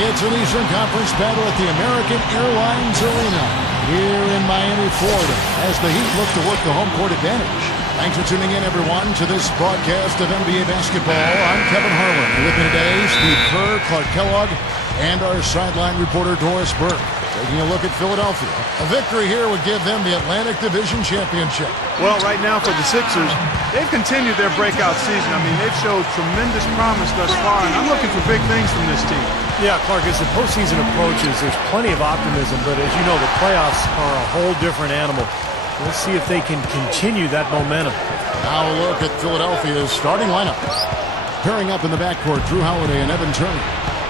It's an Eastern Conference battle at the American Airlines Arena here in Miami, Florida, as the Heat look to work the home court advantage. Thanks for tuning in, everyone, to this broadcast of NBA basketball. I'm Kevin Harlan. With me today, Steve Kerr, Clark Kellogg, and our sideline reporter, Doris Burke. Taking a look at Philadelphia. A victory here would give them the Atlantic Division Championship. Well, right now for the Sixers, they've continued their breakout season. I mean, they've showed tremendous promise thus far, and I'm looking for big things from this team. Yeah, Clark, as the postseason approaches, there's plenty of optimism, but as you know, the playoffs are a whole different animal. We'll see if they can continue that momentum. Now a look at Philadelphia's starting lineup. Pairing up in the backcourt, Drew Holiday and Evan Turner.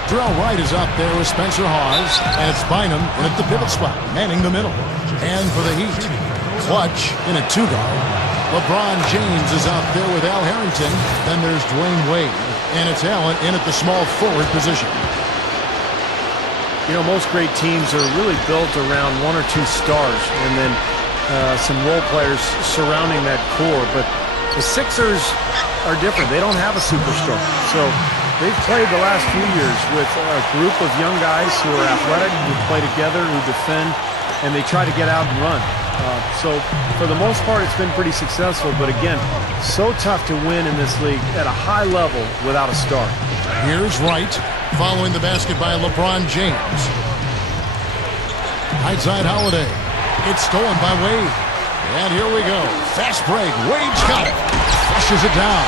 Terrell Wright is out there with Spencer Hawes, and it's Bynum in at the pivot spot, manning the middle. And for the Heat, Clutch in at two-guard. LeBron James is out there with Al Harrington. Then there's Dwayne Wade, and it's Allen in at the small forward position. You know, most great teams are really built around one or two stars, and then some role players surrounding that core. But the Sixers are different. They don't have a superstar. So they've played the last few years with a group of young guys who are athletic, who play together, who defend, and they try to get out and run. So for the most part, it's been pretty successful. But again, so tough to win in this league at a high level without a star. Here's Wright following the basket by LeBron James. Outside Holiday. It's stolen by Wade. And here we go. Fast break. Wade's got it. Flushes it down.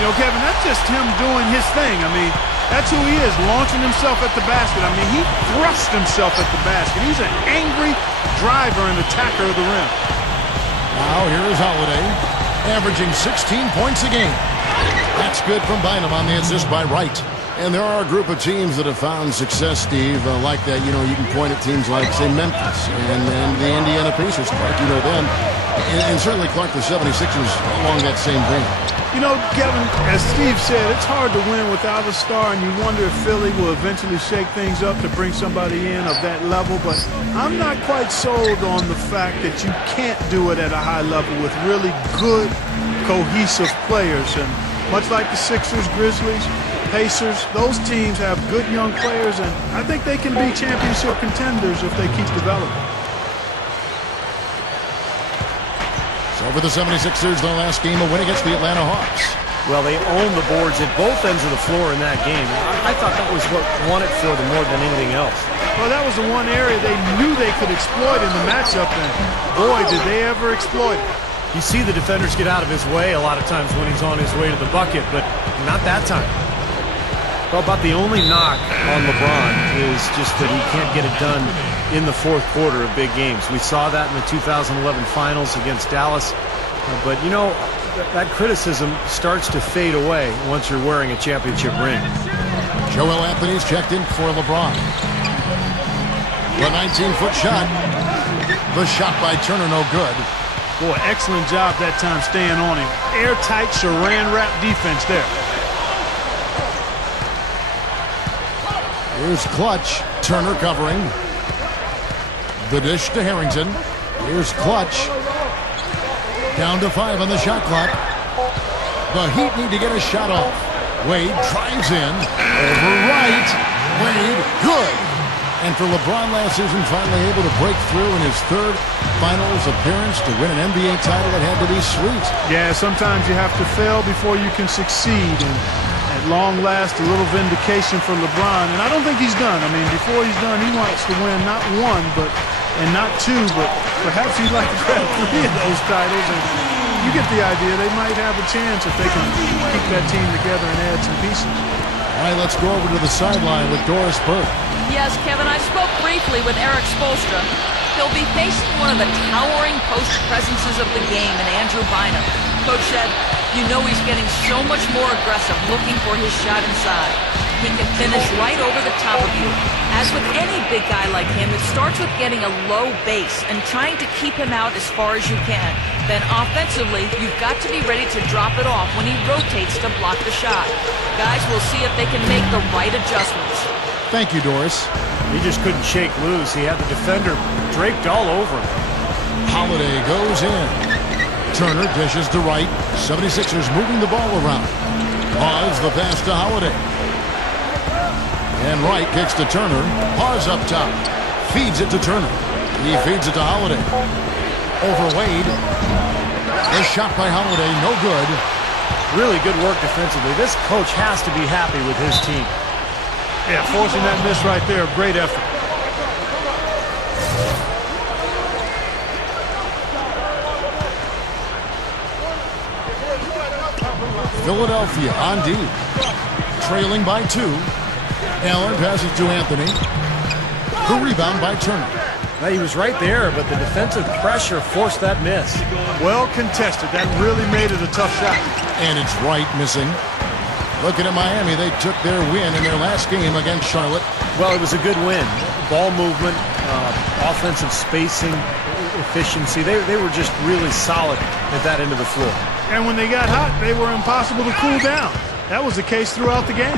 You know, Kevin, that's just him doing his thing. I mean, that's who he is, launching himself at the basket. I mean, he thrusts himself at the basket. He's an angry driver and attacker of the rim. Now here is Holiday, averaging 16 points a game. That's good from Bynum on the assist by Wright. And there are a group of teams that have found success, Steve, like that. You know, you can point at teams like, say, Memphis and the Indiana Pacers, Clark. You know them. And certainly, Clark, the 76ers along that same vein. You know, Kevin, as Steve said, it's hard to win without a star, and you wonder if Philly will eventually shake things up to bring somebody in of that level. But I'm not quite sold on the fact that you can't do it at a high level with really good, cohesive players. And much like the Sixers, Grizzlies, Pacers, those teams have good young players, and I think they can be championship contenders if they keep developing. So for the 76ers, their last game, a win against the Atlanta Hawks. Well, they own the boards at both ends of the floor in that game. I thought that was what won it for them more than anything else. Well, that was the one area they knew they could exploit in the matchup, and boy, did they ever exploit it. You see the defenders get out of his way a lot of times when he's on his way to the bucket, but not that time. Well, about the only knock on LeBron is just that he can't get it done in the fourth quarter of big games. We saw that in the 2011 finals against Dallas. But, you know, that criticism starts to fade away once you're wearing a championship ring. Joel Anthony's checked in for LeBron. The 19-foot shot. The shot by Turner, no good. Boy, excellent job that time staying on him. Airtight saran wrap defense there. Here's Clutch. Turner covering. The dish to Harrington. Here's Clutch. Down to 5 on the shot clock. The Heat need to get a shot off. Wade drives in. Over Wright. Wade, good. And for LeBron last season, finally able to break through in his third finals appearance to win an NBA title, it had to be sweet. Yeah, sometimes you have to fail before you can succeed. And at long last, a little vindication for LeBron. And I don't think he's done. I mean, before he's done, he wants to win not one, and not two, but perhaps he'd like to grab 3 of those titles. And you get the idea. They might have a chance if they can keep that team together and add some pieces. All right, let's go over to the sideline with Doris Burke. Yes, Kevin, I spoke briefly with Eric Spoelstra. He'll be facing one of the towering post presences of the game in Andrew Bynum. Coach said, you know he's getting so much more aggressive looking for his shot inside. He can finish right over the top of you. As with any big guy like him, it starts with getting a low base and trying to keep him out as far as you can. Then offensively, you've got to be ready to drop it off when he rotates to block the shot. Guys will see if they can make the right adjustments. Thank you, Doris. He just couldn't shake loose. He had the defender draped all over him. Holiday goes in. Turner dishes to Wright. 76ers moving the ball around. Pause the pass to Holiday. And Wright kicks to Turner. Pause up top. Feeds it to Turner. He feeds it to Holiday. Over Wade. A shot by Holiday. No good. Really good work defensively. This coach has to be happy with his team. Yeah, forcing that miss right there. Great effort. Philadelphia on D. Trailing by 2. Allen passes to Anthony. The rebound by Turner. Now, he was right there, but the defensive pressure forced that miss. Well contested. That really made it a tough shot. And it's Wright missing. Looking at Miami, they took their win in their last game against Charlotte. Well, it was a good win. Ball movement, offensive spacing, efficiency. They were just really solid at that end of the floor. And when they got hot, they were impossible to cool down. That was the case throughout the game.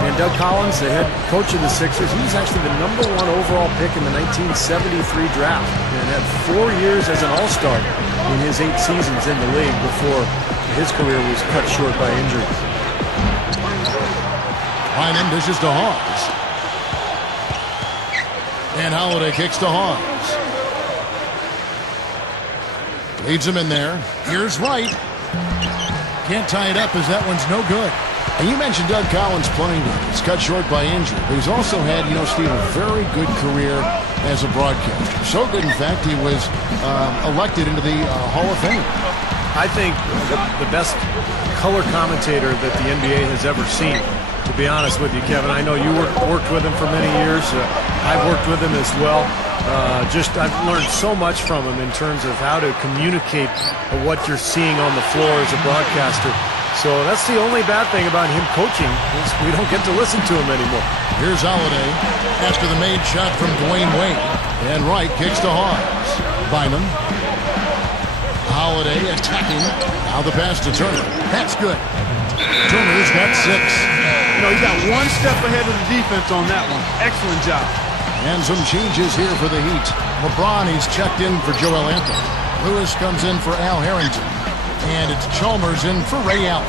And Doug Collins, the head coach of the Sixers, he was actually the #1 overall pick in the 1973 draft and had 4 years as an All-Star in his 8 seasons in the league before his career was cut short by injuries. Bynum dishes to Hawes. And Holiday kicks to Hawes. Leads him in there. Here's Wright. Can't tie it up as that one's no good. And you mentioned Doug Collins playing with. He's cut short by injury. But he's also had, Steve, a very good career as a broadcaster. So good, in fact, he was elected into the Hall of Fame. I think the best color commentator that the NBA has ever seen, to be honest with you, Kevin. I know you worked with him for many years. I've worked with him as well. I've learned so much from him in terms of how to communicate what you're seeing on the floor as a broadcaster. So that's the only bad thing about him coaching is we don't get to listen to him anymore. Here's Holiday after the made shot from Dwayne Wade. And Wright kicks to Hawes. Bynum. Holiday attacking. Now the pass to Turner. That's good. Turner's got 6. He got one step ahead of the defense on that one. Excellent job. And some changes here for the Heat. LeBron, he's checked in for Joel Anthony. Lewis comes in for Al Harrington. And it's Chalmers in for Ray Allen.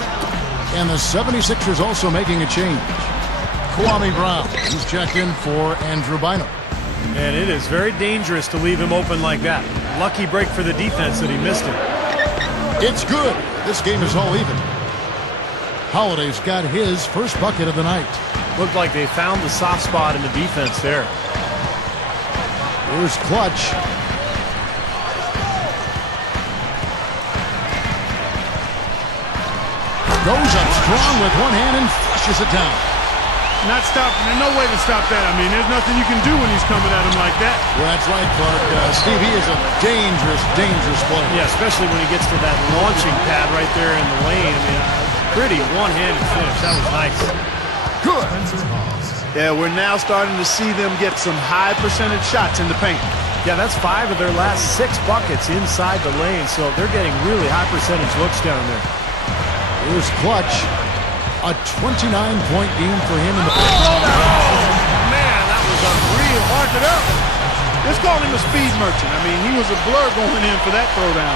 And the 76ers also making a change. Kwame Brown, he's checked in for Andrew Bynum. And it is very dangerous to leave him open like that. Lucky break for the defense that he missed it. It's good. This game is all even. Holiday's got his first bucket of the night. Looked like they found the soft spot in the defense there. Here's Clutch. Goes up strong with one hand and flushes it down. Not stopping. There's no way to stop that. I mean, there's nothing you can do when he's coming at him like that. Well, that's right, Clark. Steve, he is a dangerous, dangerous player. Yeah, especially when he gets to that launching pad right there in the lane. I mean, pretty one-handed finish. That was nice. Good. Yeah, we're now starting to see them get some high percentage shots in the paint. Yeah, that's 5 of their last 6 buckets inside the lane, so they're getting really high percentage looks down there. Here's Clutch. A 29-point game for him in the paint. Oh, man, that was unreal. Mark it up. Let's call him a speed merchant. I mean, he was a blur going in for that throwdown.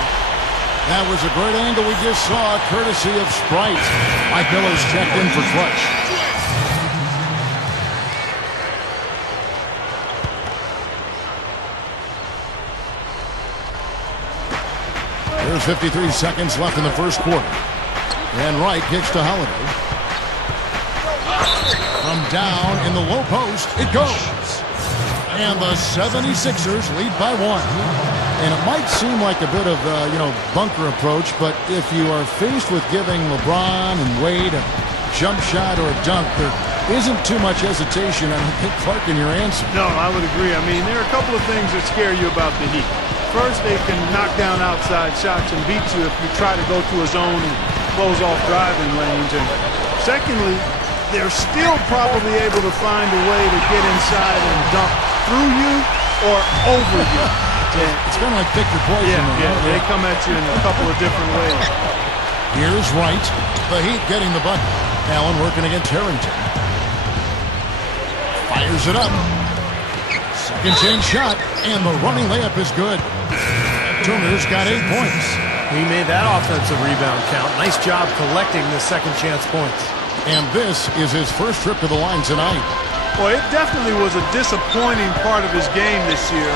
That was a great angle we just saw, courtesy of Sprite. Mike Miller's checked in for Clutch. There's 53 seconds left in the first quarter. And Wright kicks to Holiday. From down in the low post, it goes. And the 76ers lead by 1. And it might seem like a bit of, bunker approach, but if you are faced with giving LeBron and Wade a jump shot or a dunk, there isn't too much hesitation, I think, Clark, in your answer. No, I would agree. I mean, there are a couple of things that scare you about the Heat. First, they can knock down outside shots and beat you if you try to go to a zone and close off driving lanes. And secondly, they're still probably able to find a way to get inside and dunk through you or over you. It's kind of like pick your poison. Yeah, they come at you in a couple of different ways. Here's Wright. The Heat getting the bucket. Allen working against Harrington. Fires it up. Second chance shot, and the running layup is good. Turner's got 8 points. He made that offensive rebound count. Nice job collecting the second chance points. And this is his first trip to the line tonight. Well, it definitely was a disappointing part of his game this year.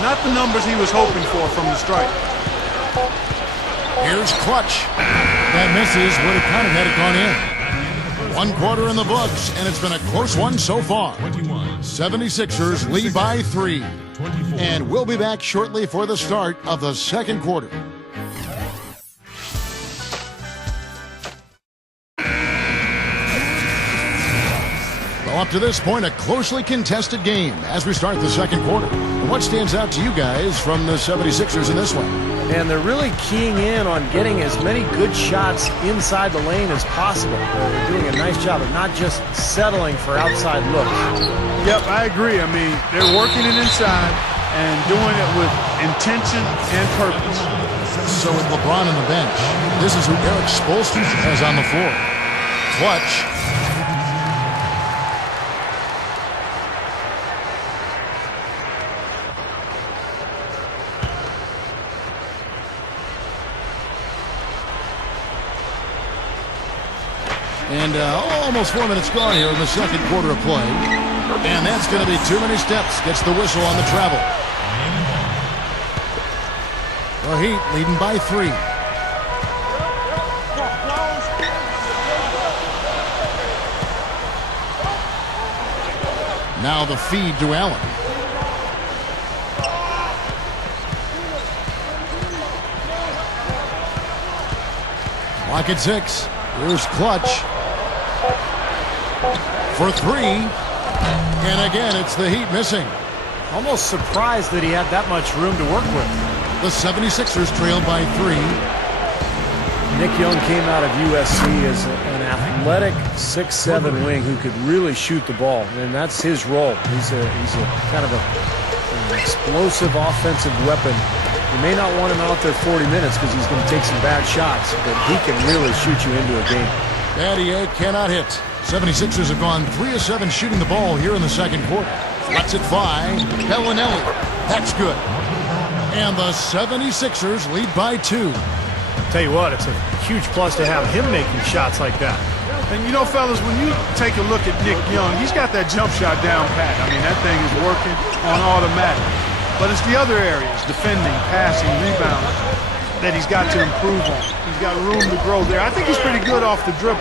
Not the numbers he was hoping for from the strike. Here's Clutch. That misses. Would have kind of had it gone in. 1 quarter in the books, and it's been a close one so far. 76ers lead by 3. And we'll be back shortly for the start of the second quarter. Well, up to this point, a closely contested game as we start the second quarter. And what stands out to you guys from the 76ers in this one? And they're really keying in on getting as many good shots inside the lane as possible. They're doing a nice job of not just settling for outside looks. Yep, I agree. I mean, they're working it inside and doing it with intention and purpose. So with LeBron on the bench, this is who Eric Spoelstra has on the floor. Clutch. And almost 4 minutes gone here in the second quarter of play. And that's going to be too many steps. Gets the whistle on the travel. The Heat leading by 3. Now the feed to Allen. Clock at 6. Here's Clutch. For 3. And again, it's the Heat missing. Almost surprised that he had that much room to work with. The 76ers trailed by 3. Nick Young came out of USC as an athletic 6'7" wing who could really shoot the ball, and that's his role. He's a kind of an explosive offensive weapon. You may not want him out there 40 minutes because he's going to take some bad shots, but he can really shoot you into a game. Battier cannot hit. 76ers have gone 3 of 7 shooting the ball here in the second quarter. Lets it fly. Bellinelli. That's good. And the 76ers lead by 2. Tell you what, it's a huge plus to have him making shots like that. And you know, fellas, when you take a look at Nick Young, he's got that jump shot down pat. I mean, that thing is working on automatic. But it's the other areas, defending, passing, rebounding, that he's got to improve on. He's got room to grow there. I think he's pretty good off the dribble.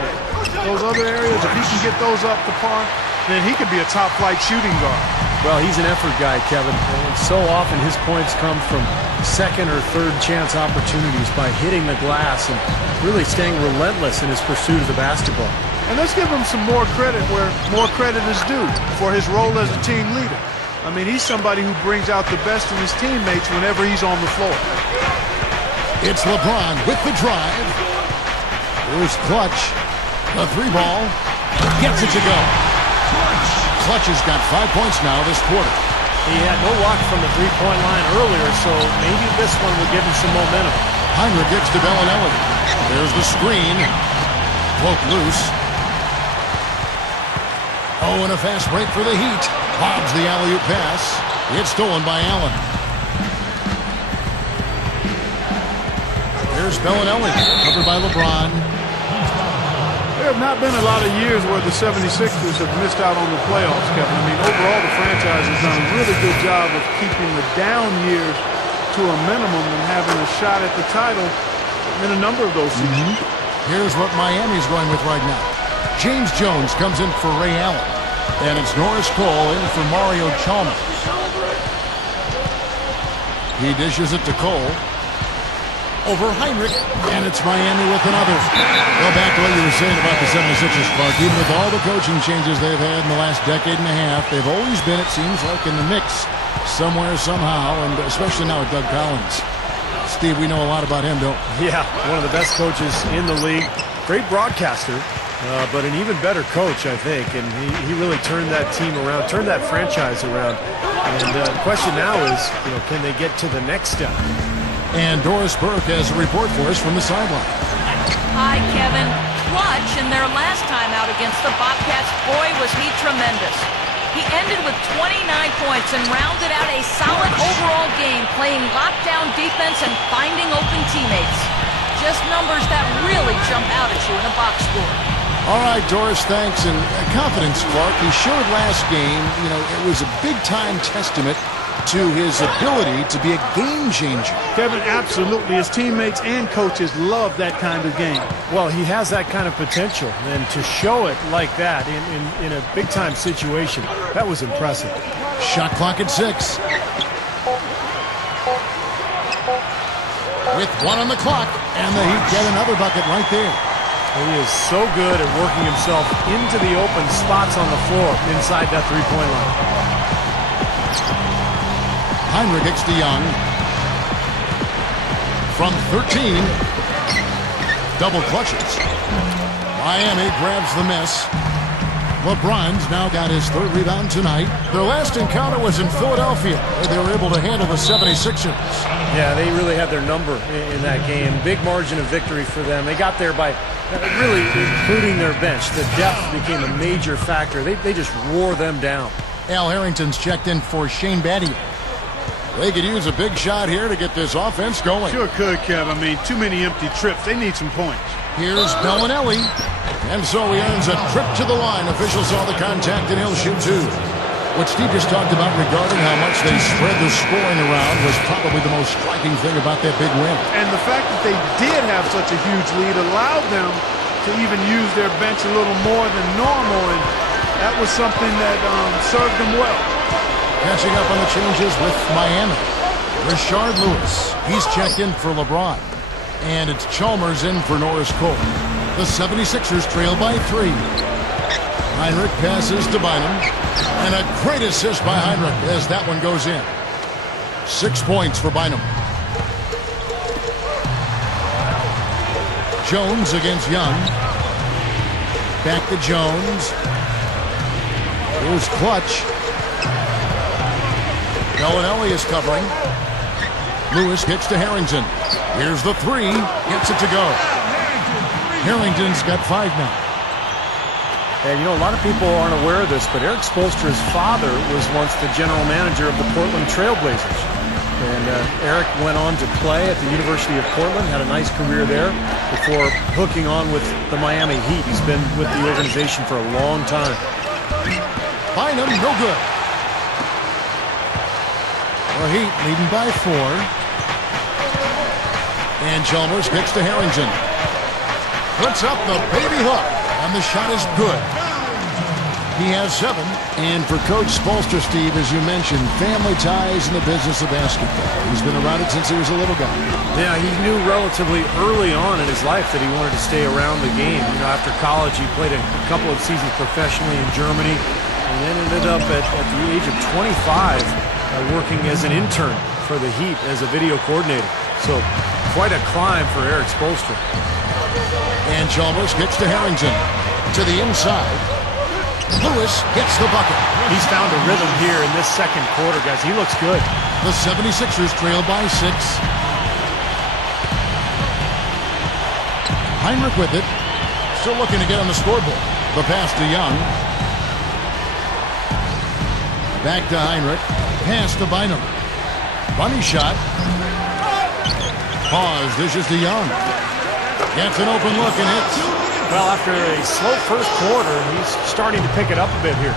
Those other areas, if he can get those up to par, then he could be a top-flight shooting guard. Well, he's an effort guy, Kevin. And so often his points come from second or third chance opportunities by hitting the glass and really staying relentless in his pursuit of the basketball. And let's give him some more credit where more credit is due for his role as a team leader. I mean, he's somebody who brings out the best in his teammates whenever he's on the floor. It's LeBron with the drive. Here's Clutch. The 3 ball. Gets it to go. Clutch has got 5 points now this quarter. He had no luck from the 3-point line earlier, so maybe this one will give him some momentum. Heinrich gets to Bellinelli. There's the screen. Cloak loose. Oh, and a fast break for the Heat. Bobs the alley-oop pass. It's stolen by Allen. Here's Bellinelli, covered by LeBron. There have not been a lot of years where the 76ers have missed out on the playoffs, Kevin. I mean, overall, the franchise has done a really good job of keeping the down years to a minimum and having a shot at the title in a number of those seasons. Here's what Miami's going with right now. James Jones comes in for Ray Allen. And it's Norris Cole in for Mario Chalmers. He dishes it to Cole. Over Heinrich. And it's Miami with another. Well, back to what you were saying about the 76ers, Clark. Even with all the coaching changes they've had in the last decade and a half, they've always been, it seems like, in the mix somewhere, somehow, and especially now with Doug Collins. Steve, we know a lot about him, don't we? Yeah, one of the best coaches in the league. Great broadcaster. But an even better coach, I think, and he really turned that team around, turned that franchise around. And the question now is, can they get to the next step? And Doris Burke has a report for us from the sideline. Hi, Kevin. Clutch in their last time out against the Bobcats, boy, was he tremendous. He ended with 29 points and rounded out a solid overall game, playing lockdown defense and finding open teammates. Just numbers that really jump out at you in a box score. All right, Doris, thanks. And confidence, Clark. He showed last game, it was a big-time testament to his ability to be a game changer. Kevin, absolutely. His teammates and coaches love that kind of game. Well, he has that kind of potential, and to show it like that in a big-time situation, that was impressive. Shot clock at 6. With 1 on the clock, and the Heat get another bucket right there. He is so good at working himself into the open spots on the floor inside that three-point line. Heinrich kicks to Young. From 13. Double clutches. Miami grabs the miss. LeBron's now got his 3rd rebound tonight. Their last encounter was in Philadelphia, where they were able to handle the 76ers. Yeah, they really had their number in that game. Big margin of victory for them. They got there by really including their bench. The depth became a major factor. They just wore them down. Al Harrington's checked in for Shane Battier. They could use a big shot here to get this offense going. Sure could, Kev. I mean, too many empty trips. They need some points. Here's Bellinelli. And so he earns a trip to the line. Officials saw the contact, and he'll shoot 2. What Steve just talked about regarding how much they spread the scoring around was probably the most striking thing about that big win. And the fact that they did have such a huge lead allowed them to even use their bench a little more than normal, and that was something that served them well. Catching up on the changes with Miami. Rashard Lewis. He's checked in for LeBron. And it's Chalmers in for Norris Cole. The 76ers trail by 3. Heinrich passes to Bynum. And a great assist by Heinrich as that one goes in. 6 points for Bynum. Jones against Young. Back to Jones. Here's Clutch. Bellinelli is covering. Lewis kicks to Harrington. Here's the 3. Gets it to go. Harrington's got 5 now. And a lot of people aren't aware of this, but Eric Spoelstra's father was once the general manager of the Portland Trail Blazers. And Eric went on to play at the University of Portland, had a nice career there before hooking on with the Miami Heat. He's been with the organization for a long time. Bynum, no good. The Heat leading by 4. And Chalmers kicks to Harrington. Puts up the baby hook, and the shot is good. He has 7. And for Coach Spoelstra, Steve, as you mentioned, family ties in the business of basketball. He's been around it since he was a little guy. Yeah, he knew relatively early on in his life that he wanted to stay around the game. After college, he played a couple of seasons professionally in Germany, and then ended up at the age of 25 working as an intern for the Heat as a video coordinator. So quite a climb for Eric Spoelstra. And Chalmers kicks to Harrington. To the inside. Lewis gets the bucket. He's found a rhythm here in this second quarter, guys. He looks good. The 76ers trail by 6. Heinrich with it. Still looking to get on the scoreboard. The pass to Young. Back to Heinrich. Pass to Bynum. Bunny shot. Pause. Dishes to Young. Gets an open look and hits. Well, after a slow first quarter, he's starting to pick it up a bit here.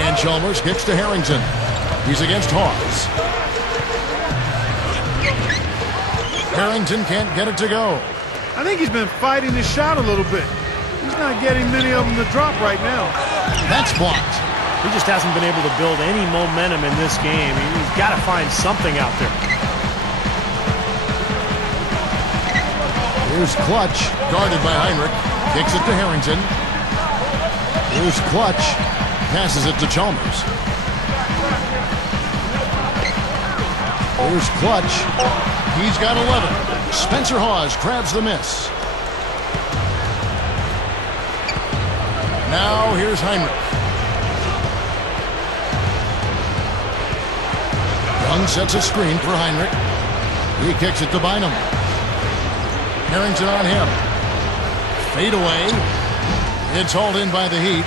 And Chalmers kicks to Harrington. He's against Hawes. Harrington can't get it to go. I think he's been fighting his shot a little bit. He's not getting many of them to drop right now. That's blocked. He just hasn't been able to build any momentum in this game. He's got to find something out there. Here's Clutch, guarded by Heinrich. Kicks it to Harrington. Here's Clutch. Passes it to Chalmers. Here's Clutch. He's got 11. Spencer Hawes grabs the miss. Now here's Heinrich. Young sets a screen for Heinrich. He kicks it to Bynum. Harrington on him. Fade away. It's hauled in by the Heat.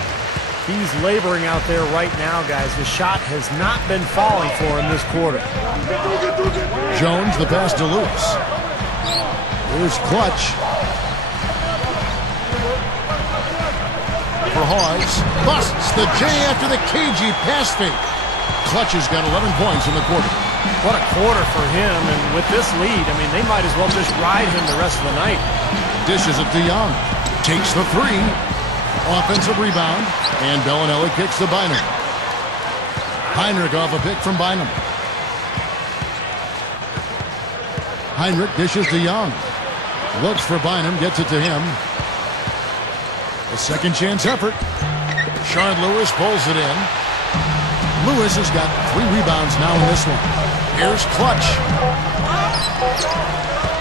He's laboring out there right now, guys. The shot has not been falling for him this quarter. Jones, the pass to Lewis. Here's Clutch. for Hawes. Busts the J after the cagey pass fake. Clutch has got 11 points in the quarter. What a quarter for him, and with this lead, I mean, they might as well just ride him the rest of the night. Dishes it to Young. Takes the three. Offensive rebound. And Bellinelli kicks to Bynum. Heinrich off a pick from Bynum. Heinrich dishes to Young. Looks for Bynum, gets it to him. A second chance effort. Shard Lewis pulls it in. Lewis has got 3 rebounds now in this one. Here's Clutch.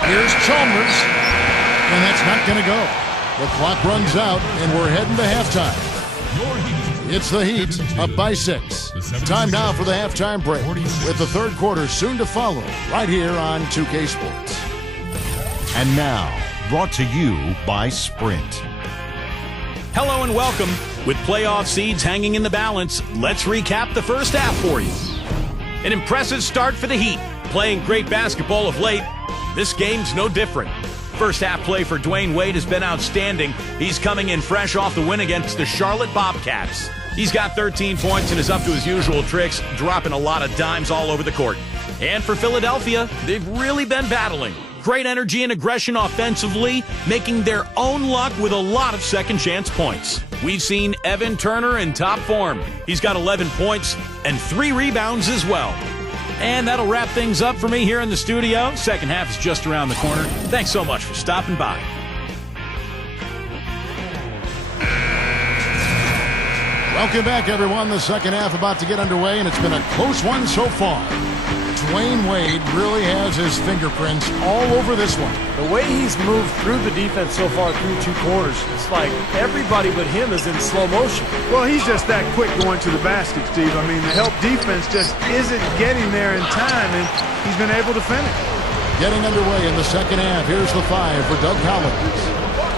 Here's Chalmers. And that's not going to go. The clock runs out, and we're heading to halftime. It's the Heat, up by 6. Time now for the halftime break, with the third quarter soon to follow, right here on 2K Sports. And now, brought to you by Sprint. Hello and welcome. With playoff seeds hanging in the balance, let's recap the first half for you. An impressive start for the Heat, playing great basketball of late. This game's no different. First half play for Dwayne Wade has been outstanding. He's coming in fresh off the win against the Charlotte Bobcats. He's got 13 points and is up to his usual tricks, dropping a lot of dimes all over the court. And for Philadelphia, they've really been battling. Great energy and aggression offensively, making their own luck with a lot of second-chance points. We've seen Evan Turner in top form. He's got 11 points and 3 rebounds as well. And that'll wrap things up for me here in the studio. Second half is just around the corner. Thanks so much for stopping by. Welcome back, everyone. The second half about to get underway, and it's been a close one so far. Dwayne Wade really has his fingerprints all over this one. The way he's moved through the defense so far through 2 quarters, it's like everybody but him is in slow motion. Well, he's just that quick going to the basket, Steve. I mean, the help defense just isn't getting there in time, and he's been able to finish. Getting underway in the second half. Here's the 5 for Doug Collins.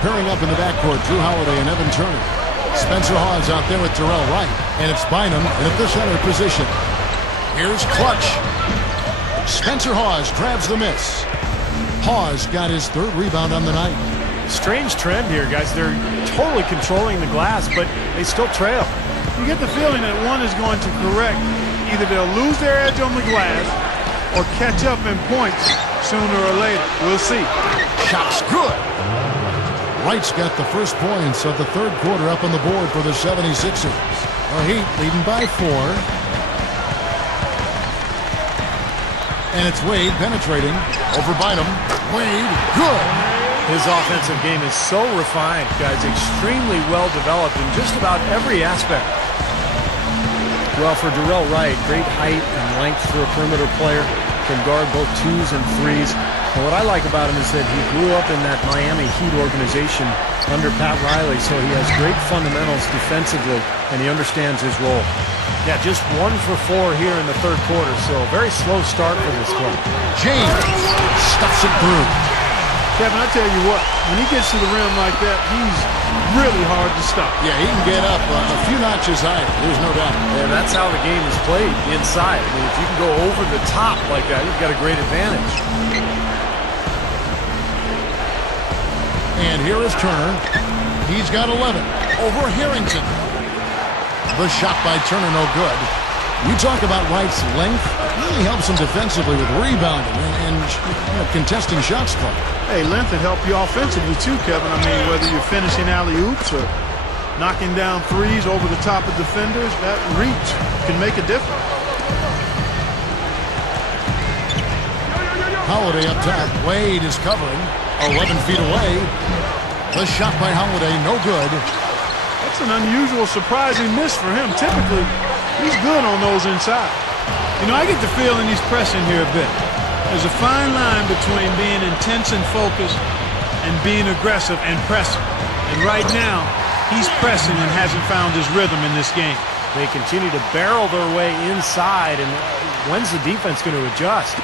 Pairing up in the backcourt, Drew Holiday and Evan Turner. Spencer Hawes out there with Terrell Wright, and it's Bynum in at the center position. Here's Clutch. Spencer Hawes grabs the miss. Hawes got his 3rd rebound on the night. Strange trend here, guys. They're totally controlling the glass, but they still trail. You get the feeling that one is going to correct. Either they'll lose their edge on the glass or catch up in points sooner or later. We'll see. Shot's good. Wright's got the first points of the third quarter up on the board for the 76ers. The Heat leading by 4. And it's Wade penetrating over Bynum. Wade, good. His offensive game is so refined, guys. Extremely well developed in just about every aspect. Well, for Terrell Wright, great height and length for a perimeter player. Can guard both 2s and 3s. And what I like about him is that he grew up in that Miami Heat organization under Pat Riley, so he has great fundamentals defensively, and he understands his role. Yeah, just 1 for 4 here in the third quarter, so a very slow start for this club. James stuffs it through. Kevin, I tell you what, when he gets to the rim like that, he's really hard to stop. Yeah, he can get up a few notches higher, there's no doubt. And that's how the game is played, inside. I mean, if you can go over the top like that, you've got a great advantage. And here is Turner. He's got 11 over Harrington. The shot by Turner, no good. You talk about Wright's length. It really helps him defensively with rebounding and contesting shots clock. Hey, length will help you offensively too, Kevin. I mean, whether you're finishing alley-oops or knocking down 3s over the top of defenders, that reach can make a difference. Holiday up top. Wade is covering. 11 feet away. The shot by Holiday, no good. That's an unusual, surprising miss for him. Typically, he's good on those inside. You know, I get the feeling he's pressing here a bit. There's a fine line between being intense and focused and being aggressive and pressing. And right now, he's pressing and hasn't found his rhythm in this game. They continue to barrel their way inside, and when's the defense going to adjust?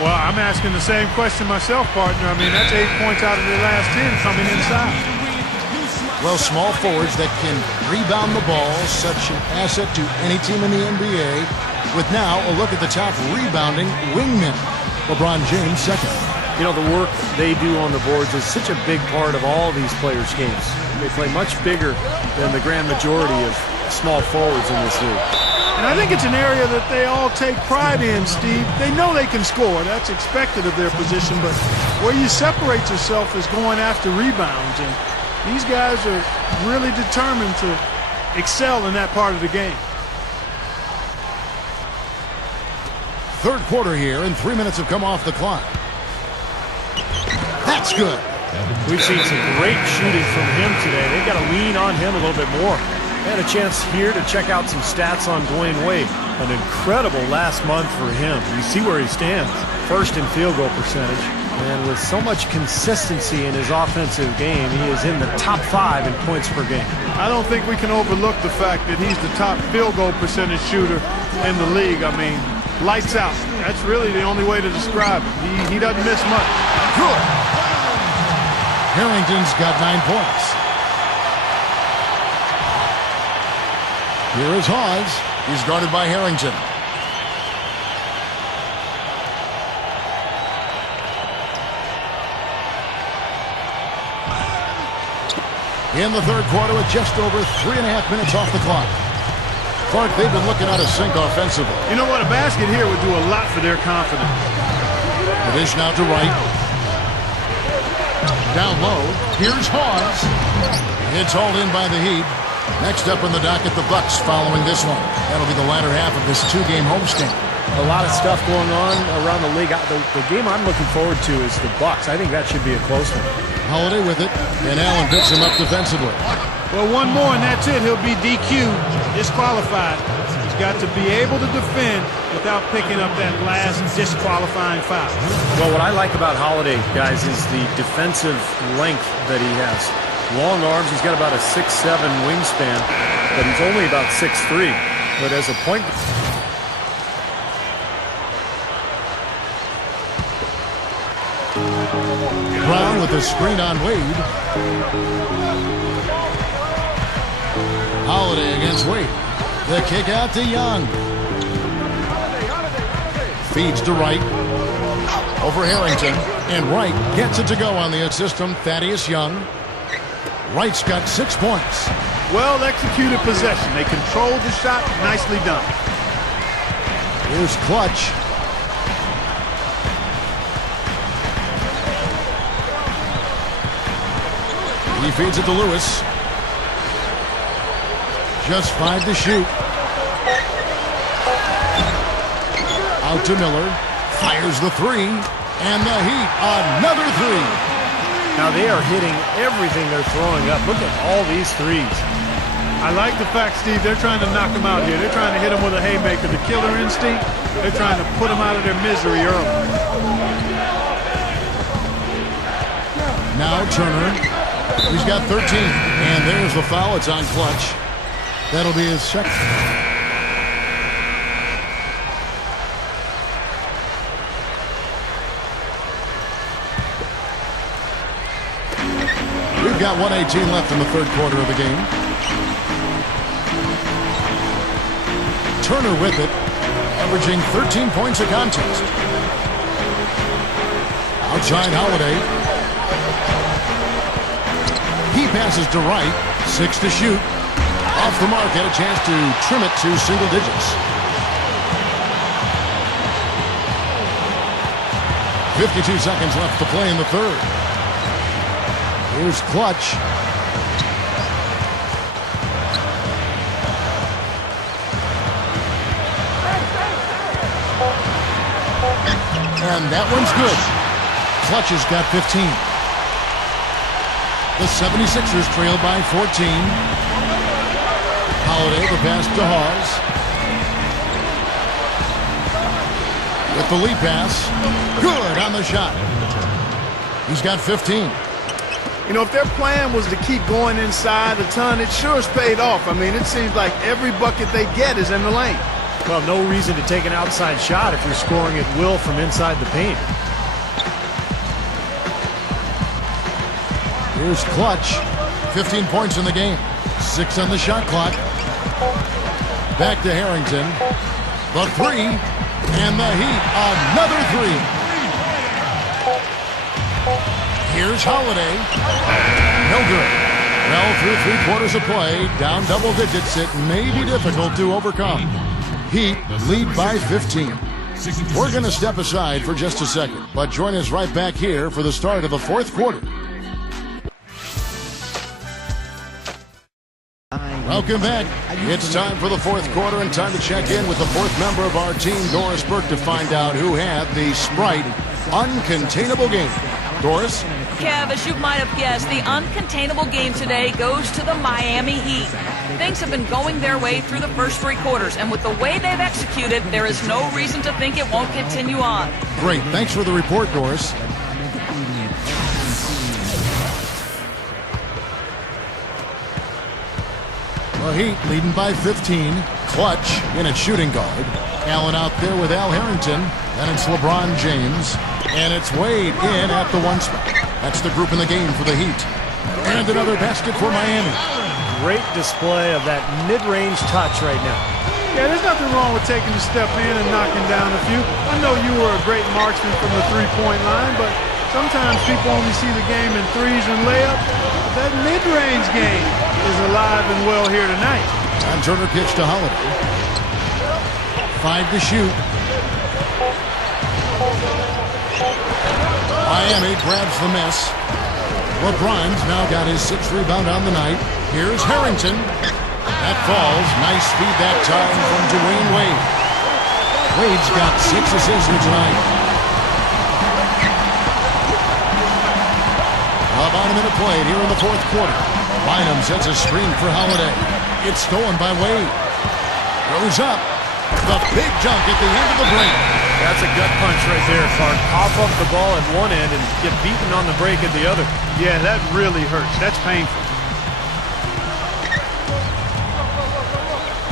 Well, I'm asking the same question myself, partner. I mean, that's 8 points out of their last 10 coming inside. Well, small forwards that can rebound the ball, such an asset to any team in the NBA. With now a look at the top rebounding wingmen. LeBron James second. You know, the work they do on the boards is such a big part of all these players' games. They play much bigger than the grand majority of small forwards in this league. And I think it's an area that they all take pride in, Steve. They know they can score. That's expected of their position. But where you separate yourself is going after rebounds. And these guys are really determined to excel in that part of the game. Third quarter here, and 3 minutes have come off the clock. That's good. We've seen some great shooting from him today. They've got to lean on him a little bit more. Had a chance here to check out some stats on Dwayne Wade. An incredible last month for him. You see where he stands. First in field goal percentage. And with so much consistency in his offensive game, he is in the top 5 in points per game. I don't think we can overlook the fact that he's the top field goal percentage shooter in the league. I mean, lights out. That's really the only way to describe it. He doesn't miss much. Good. Harrington's got 9 points. Here is Hawes. He's guarded by Harrington. In the third quarter with just over 3.5 minutes off the clock. Clark, they've been looking out of sync offensively. You know what? A basket here would do a lot for their confidence. The dish now to Wright. Down low. Here's Hawes. It's hauled in by the Heat. Next up in the docket, the Bucks following this one. That'll be the latter half of this 2-game homestand. A lot of stuff going on around the league. The game I'm looking forward to is the Bucks. I think that should be a close one. Holiday with it, and Allen picks him up defensively. Well, one more, and that's it. He'll be DQ'd, disqualified. He's got to be able to defend without picking up that last disqualifying foul. Well, what I like about Holiday, guys, is the defensive length that he has. Long arms. He's got about a 6'7" wingspan, but he's only about 6'3". But as a point... Brown with the screen on Wade. Holiday against Wade. The kick out to Young. Feeds to Wright. Over Harrington. And Wright gets it to go on the assist from Thaddeus Young. Wright's got 6 points. Well executed possession. They controlled the shot. Nicely done. Here's Clutch. He feeds it to Lewis. Just 5 to shoot. Out to Miller. Fires the 3. And the Heat, another 3. Now they are hitting everything they're throwing up. Look at all these threes. I like the fact, Steve, they're trying to knock him out here. They're trying to hit him with a haymaker. The killer instinct, they're trying to put him out of their misery early. Now Turner. He's got 13. And there's the foul. It's on Clutch. That'll be his second. We've got 1:18 left in the third quarter of the game. Turner with it, averaging 13 points a contest. Outside Holiday. He passes to Wright. 6 to shoot. Off the mark, had a chance to trim it to single digits. 52 seconds left to play in the third. Here's Clutch. And that one's good. Clutch has got 15. The 76ers trail by 14. Holiday, the pass to Hawes. With the lead pass. Good on the shot. He's got 15. You know, if their plan was to keep going inside a ton, it sure has paid off. I mean, it seems like every bucket they get is in the lane. Well, no reason to take an outside shot if you're scoring at will from inside the paint. Here's Clutch. 15 points in the game. 6 on the shot clock. Back to Harrington. The 3. And the Heat, another 3. Here's Holiday. No good. Well, through 3/4 of play, down double digits, it may be difficult to overcome. Heat lead by 15. We're going to step aside for just a second, but join us right back here for the start of the fourth quarter. Welcome back. It's time for the fourth quarter and time to check in with the fourth member of our team, Doris Burke, to find out who had the Sprite uncontainable game. Doris? Kev, as you might have guessed, the uncontainable game today goes to the Miami Heat. Things have been going their way through the first 3 quarters, and with the way they've executed, there is no reason to think it won't continue on. Great. Thanks for the report, Doris. The Heat leading by 15. Clutch in at shooting guard. Allen out there with Al Harrington. Then it's LeBron James. And it's Wade in at the 1 spot. That's the group in the game for the Heat. And another basket for Miami. Great display of that mid-range touch right now. Yeah, there's nothing wrong with taking a step in and knocking down a few. I know you were a great marksman from the three-point line, but sometimes people only see the game in threes and layups. That mid-range game is alive and well here tonight. John Turner pitch to Holiday. 5 to shoot. Miami grabs the miss. LeBron's now got his 6th rebound on the night. Here's Harrington. That falls. Nice speed that time from Dwayne Wade. Wade's got 6 assists here tonight. About a minute played here in the fourth quarter. Bynum sets a screen for Holiday. It's stolen by Wade. Goes up. The big dunk at the end of the break. That's a gut punch right there, Clark. Pop up the ball at one end and get beaten on the break at the other. Yeah, that really hurts. That's painful.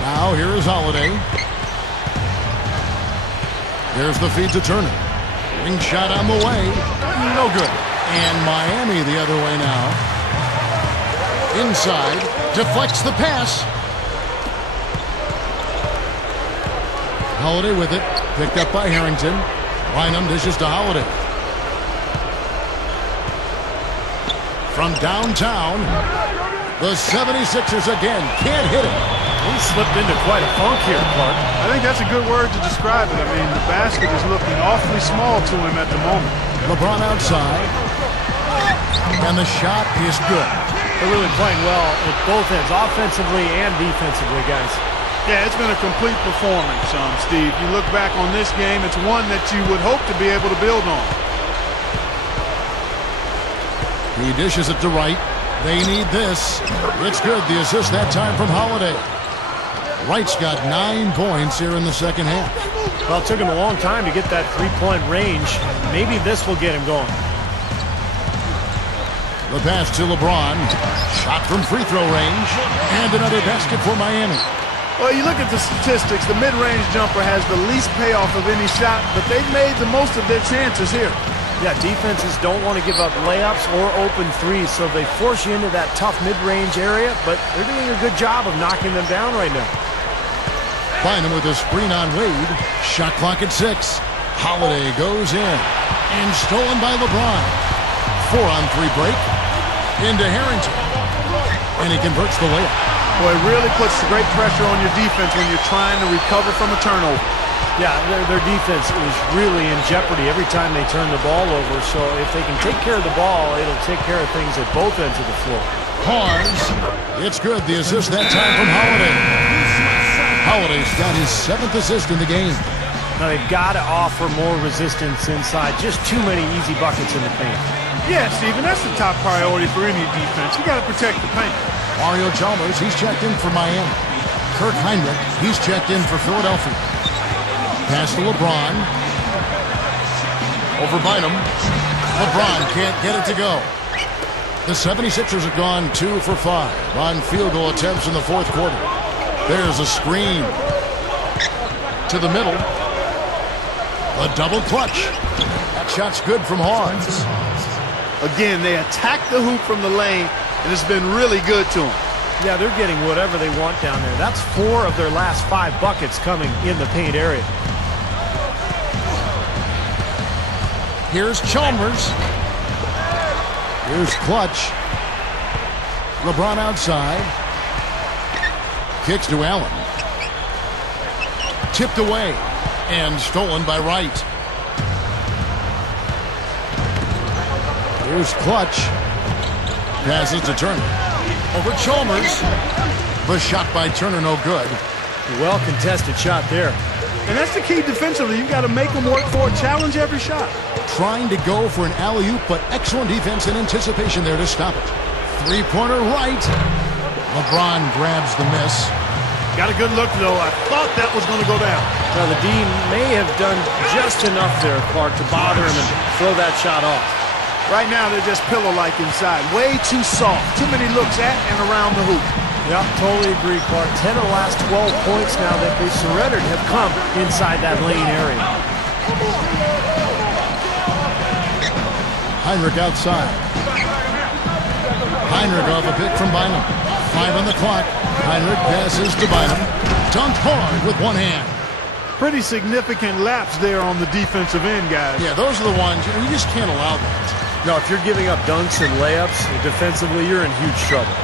Now here is Holiday. Here's the feed to Turner. Ring shot on the way. No good. And Miami the other way now. Inside. Deflects the pass. Holiday with it. Picked up by Harrington. Bynum dishes to Holiday. From downtown, the 76ers again can't hit it. He slipped into quite a funk here, Clark. I think that's a good word to describe it. I mean, the basket is looking awfully small to him at the moment. LeBron outside. And the shot is good. They're really playing well at both ends, offensively and defensively, guys. Yeah, it's been a complete performance, Steve. You look back on this game, it's one that you would hope to be able to build on. He dishes it to Wright. They need this. It's good. The assist that time from Holiday. Wright's got 9 points here in the second half. Well, it took him a long time to get that three-point range. Maybe this will get him going. The pass to LeBron. Shot from free throw range. And another basket for Miami. Well, you look at the statistics, the mid-range jumper has the least payoff of any shot, but they've made the most of their chances here. Yeah, defenses don't want to give up layups or open threes, so they force you into that tough mid-range area, but they're doing a good job of knocking them down right now. Bynum with a screen on Wade. Shot clock at 6. Holiday goes in. And stolen by LeBron. 4-on-3 break. Into Harrington. And he converts the layup. Boy, it really puts great pressure on your defense when you're trying to recover from a turnover. Yeah, their defense is really in jeopardy every time they turn the ball over, so if they can take care of the ball, it'll take care of things at both ends of the floor. Pause. It's good. The assist that time from Holiday. Holiday's got his 7th assist in the game. Now they've got to offer more resistance inside. Just too many easy buckets in the paint. Yeah, Steven, that's the top priority for any defense. You got to protect the paint. Mario Chalmers, he's checked in for Miami. Kirk Heinrich, he's checked in for Philadelphia. Pass to LeBron. Over Bynum. LeBron can't get it to go. The 76ers have gone 2 for 5 on field goal attempts in the fourth quarter. There's a screen. To the middle. A double clutch. That shot's good from Hawes. Again, they attack the hoop from the lane, and it's been really good to them. Yeah, they're getting whatever they want down there. That's 4 of their last 5 buckets coming in the paint area. Here's Chalmers. Here's Clutch. LeBron outside. Kicks to Allen. Tipped away and stolen by Wright. Here's Clutch. Passes to Turner. Over Chalmers. The shot by Turner, no good. Well contested shot there. And that's the key defensively. You've got to make them work for it, challenge every shot. Trying to go for an alley-oop, but excellent defense and anticipation there to stop it. Three-pointer right. LeBron grabs the miss. Got a good look, though. I thought that was going to go down. Now, the D may have done just enough there, Clark, to bother him and throw that shot off. Right now, they're just pillow-like inside. Way too soft. Too many looks at and around the hoop. Yeah, totally agree, Clark. 10 of the last 12 points now that they surrendered have come inside that lane area. Heinrich outside. Heinrich off a pick from Bynum. 5 on the clock. Heinrich passes to Bynum. Dunked hard with one hand. Pretty significant laps there on the defensive end, guys. Yeah, those are the ones, you just can't allow that. No, if you're giving up dunks and layups, defensively, you're in huge trouble.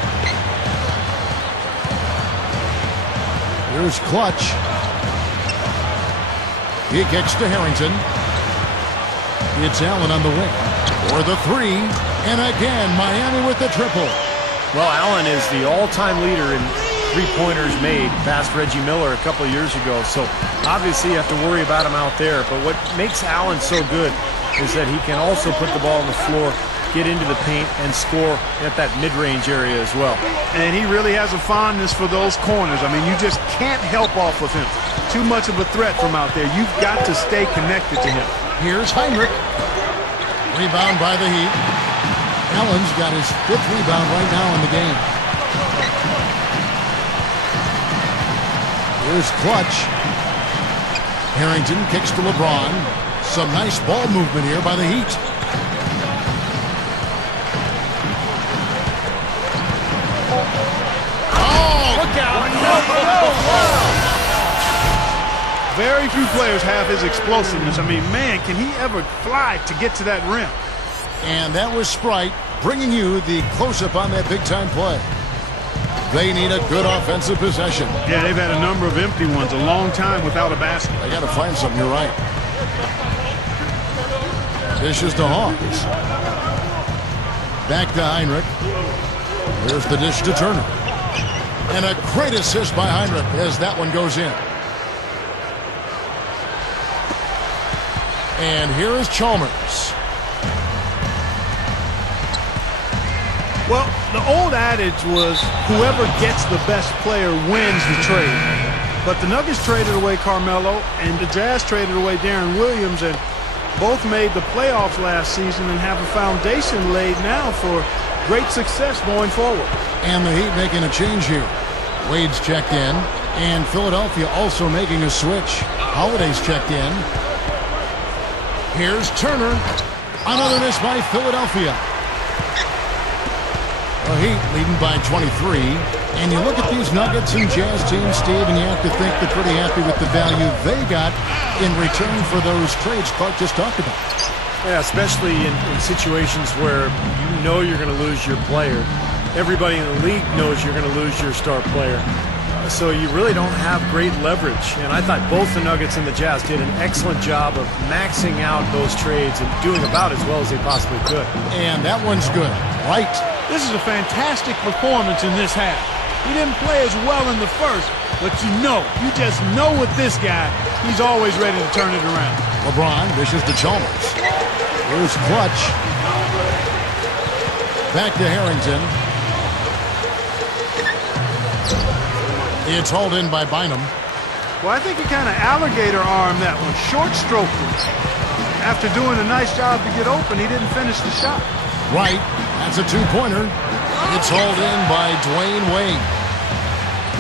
Here's Clutch. He kicks to Harrington. It's Allen on the wing. For the three. And again, Miami with the triple. Well, Allen is the all-time leader in three-pointers made past Reggie Miller a couple of years ago. So obviously you have to worry about him out there. But what makes Allen so good is that he can also put the ball on the floor, get into the paint, and score at that mid-range area as well. And he really has a fondness for those corners. I mean, you just can't help off of him. Too much of a threat from out there. You've got to stay connected to him. Here's Heinrich. Rebound by the Heat. Allen's got his 5th rebound right now in the game. Here's Clutch. Harrington kicks to LeBron. Some nice ball movement here by the Heat. Oh, look out. Very few players have his explosiveness. I mean, man, can he ever fly to get to that rim? And that was Sprite bringing you the close-up on that big-time play. They need a good offensive possession. Yeah, they've had a number of empty ones, a long time without a basket. They got to find something, you're right. Dishes to Hawks. Back to Heinrich. Here's the dish to Turner. And a great assist by Heinrich as that one goes in. And here is Chalmers. Well, the old adage was whoever gets the best player wins the trade. But the Nuggets traded away Carmelo, and the Jazz traded away Darren Williams, and both made the playoffs last season and have a foundation laid now for great success going forward. And the Heat making a change here. Wade's checked in, and Philadelphia also making a switch. Holiday's checked in. Here's Turner. Another miss by Philadelphia. The Heat leading by 23. And you look at these Nuggets and Jazz teams, Steve, and you have to think they're pretty happy with the value they got in return for those trades Clark just talked about. Yeah, especially in situations where you know you're going to lose your player. Everybody in the league knows you're going to lose your star player. So you really don't have great leverage. And I thought both the Nuggets and the Jazz did an excellent job of maxing out those trades and doing about as well as they possibly could. And that one's good. Right. This is a fantastic performance in this half. He didn't play as well in the first, but you just know with this guy, he's always ready to turn it around. LeBron dishes to Chalmers. Here's Clutch. Back to Harrington. It's hauled in by Bynum. Well, I think he kind of alligator armed that one, short stroked it. After doing a nice job to get open, he didn't finish the shot. Right, that's a two-pointer. It's hauled in by Dwayne Wade.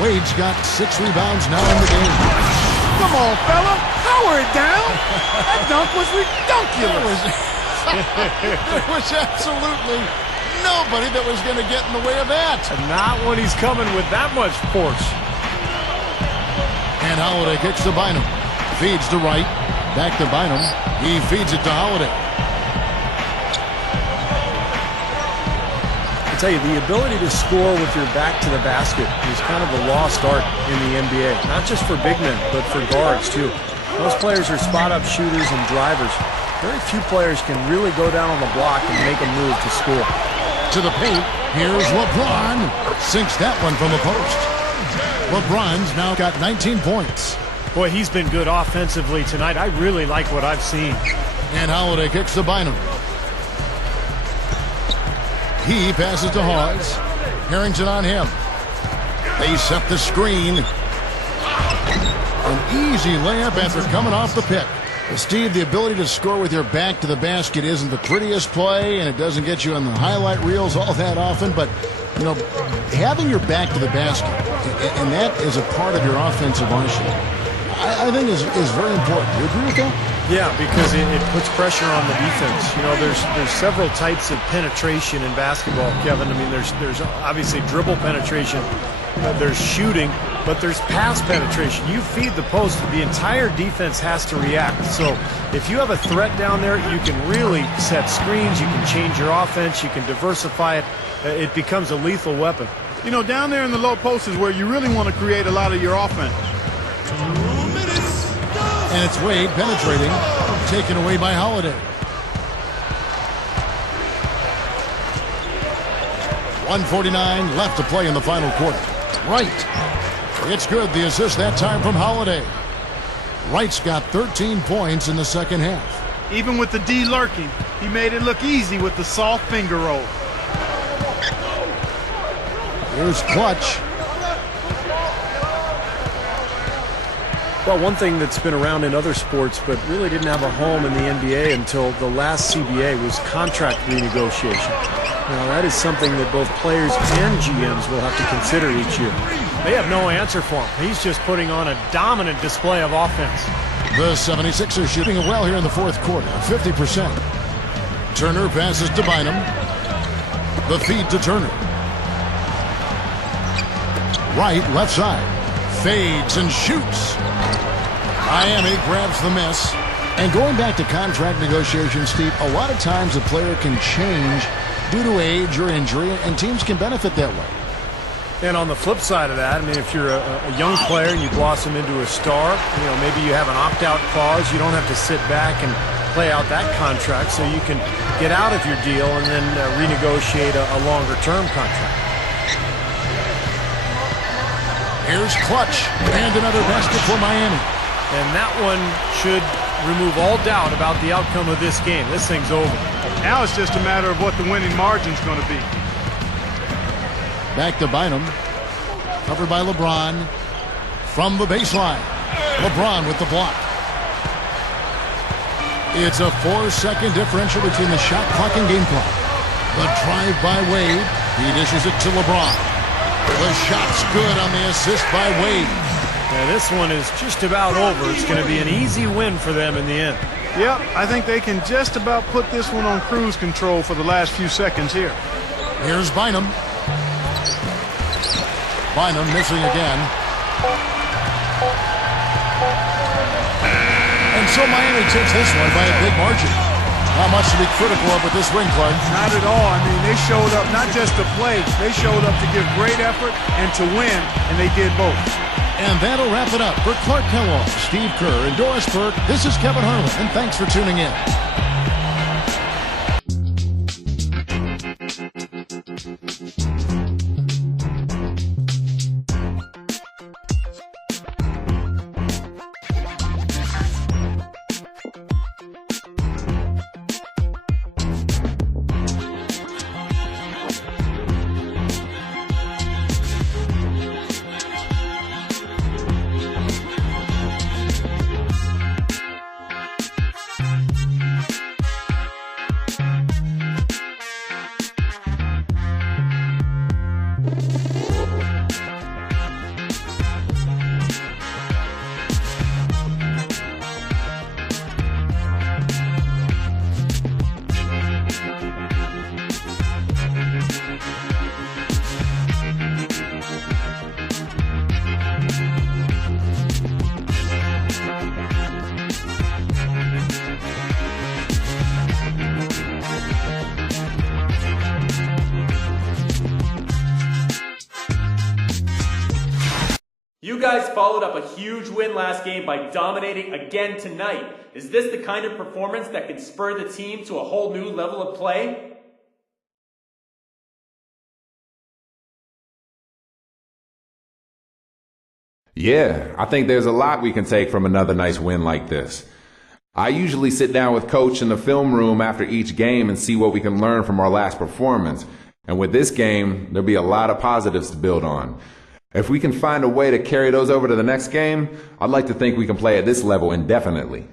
Wade's got 6 rebounds now in the game. Come on, fella, power it down. That dunk was ridiculous. There was absolutely nobody that was going to get in the way of that. And not when he's coming with that much force. And Holiday kicks to Bynum. Feeds to Wright. Back to Bynum. He feeds it to Holiday. tell you, the ability to score with your back to the basket is kind of a lost art in the NBA. Not just for big men, but for guards, too. Most players are spot-up shooters and drivers. Very few players can really go down on the block and make a move to score. To the paint, here's LeBron. Sinks that one from the post. LeBron's now got 19 points. Boy, he's been good offensively tonight. I really like what I've seen. And Holiday kicks to Bynum. He passes to Hawes. Harrington on him. They set the screen. An easy layup after coming off the pick. Steve, the ability to score with your back to the basket isn't the prettiest play, and it doesn't get you on the highlight reels all that often, but, you know, having your back to the basket, and that is a part of your offensive arsenal, I think is very important. Do you agree with that? Yeah, because it puts pressure on the defense. You know, there's several types of penetration in basketball, Kevin. I mean, there's obviously dribble penetration, there's shooting, but there's pass penetration. You feed the post, the entire defense has to react. So if you have a threat down there, you can really set screens, you can change your offense, you can diversify it. It becomes a lethal weapon. You know, down there in the low post is where you really want to create a lot of your offense. And it's Wade penetrating, taken away by Holiday. 1:49 left to play in the final quarter. Wright. It's good. The assist that time from Holiday. Wright's got 13 points in the second half. Even with the D lurking, he made it look easy with the soft finger roll. Here's Clutch. Well, one thing that's been around in other sports but really didn't have a home in the NBA until the last CBA was contract renegotiation. Now, that is something that both players and GMs will have to consider each year. They have no answer for him. He's just putting on a dominant display of offense. The 76ers shooting well here in the fourth quarter, 50%. Turner passes to Bynum. The feed to Turner. Wright, left side. Fades and shoots. Miami grabs the miss. And going back to contract negotiations, Steve, a lot of times a player can change due to age or injury, and teams can benefit that way. And on the flip side of that, I mean, if you're a young player and you blossom into a star, you know, maybe you have an opt-out clause. You don't have to sit back and play out that contract, so you can get out of your deal and then renegotiate a longer-term contract. Here's Clutch, and another basket for Miami. And that one should remove all doubt about the outcome of this game. This thing's over. Now it's just a matter of what the winning margin's going to be. Back to Bynum. Covered by LeBron. From the baseline. LeBron with the block. It's a 4-second differential between the shot clock and game clock. The drive by Wade. He dishes it to LeBron. The shot's good on the assist by Wade. Yeah, this one is just about over. It's going to be an easy win for them in the end. Yep, I think they can just about put this one on cruise control for the last few seconds here. Here's Bynum. Bynum missing again. And so Miami takes this one by a big margin. Not much to be critical of with this ring, Clark. Not at all. I mean, they showed up not just to play. They showed up to give great effort and to win, and they did both. And that'll wrap it up. For Clark Kellogg, Steve Kerr, and Doris Burke, this is Kevin Harlan, and thanks for tuning in. You guys followed up a huge win last game by dominating again tonight. Is this the kind of performance that can spur the team to a whole new level of play? Yeah, I think there's a lot we can take from another nice win like this. I usually sit down with Coach in the film room after each game and see what we can learn from our last performance. And with this game, there'll be a lot of positives to build on. If we can find a way to carry those over to the next game, I'd like to think we can play at this level indefinitely.